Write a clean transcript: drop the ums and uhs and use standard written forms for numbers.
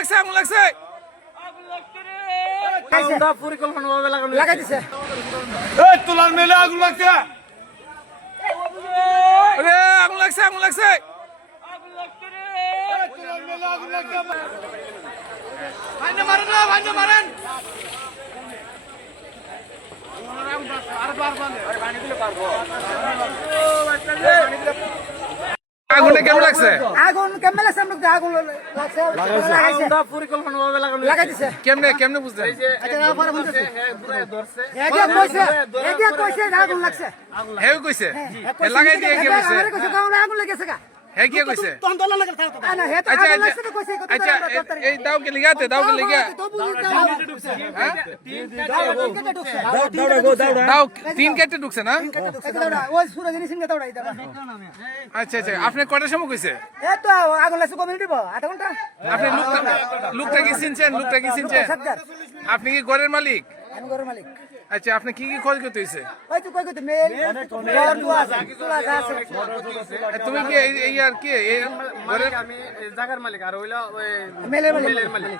লাগছে আগুন লাগছে আগুনটা পরিকল্পনাভাবে লাগাই দিছে। এই তোলার মেলে আগুন লাগছে। আরে আগুন লাগছে আগুন লাগছে এই তোলার মেলে আগুন লাগছে। ভাইনা মারেন না, ভাইনা মারেন। আগুনটা কেমন লাগছে আগুন কেমন লাগছে? আমরা আগুন লাগছে আগুনটা পরিকল্পনাভাবে লাগাই দিছে। কেমনে কেমনে বুঝলেন আচ্ছা পরে বলতেছি এদিকে কইছে আগুন লাগছে। হেউ কইছে লাগাই দিয়ে কে কইছে আমারে কইছে কাউরে আগুন লাগেছে কা? হে কি কইছে তখন দলা লাগা থাকতো না হে তো আচ্ছা আগুন লাগছে তো কইছে কত আচ্ছা এই দাও কে লিগাতে দাও কে লিগা হ্যাঁ দাও তিন কেটে ঢুকছে না ওই সুরা জিনিস নিয়ে দৌড়াই দাও। আচ্ছা আচ্ছা আপনি কয়টার সময় কইছে এ তো আগুন লাগছে কবে দিব? আধা ঘন্টা। আপনি লোকটা কি চিনছেন লোকটা কি চিনছেন সরকার আপনি কি ঘরের মালিক আমি ঘরের মালিক। আচ্ছা আপনি কি কি খোঁজ করতে হইছে ওই তো কই কইতে মেল ঘর তো আছে চুলা আছে। তুমি কি এই আর কি এই ঘরের আমি জায়গার মালিক আর হইলো মেলের মালিক।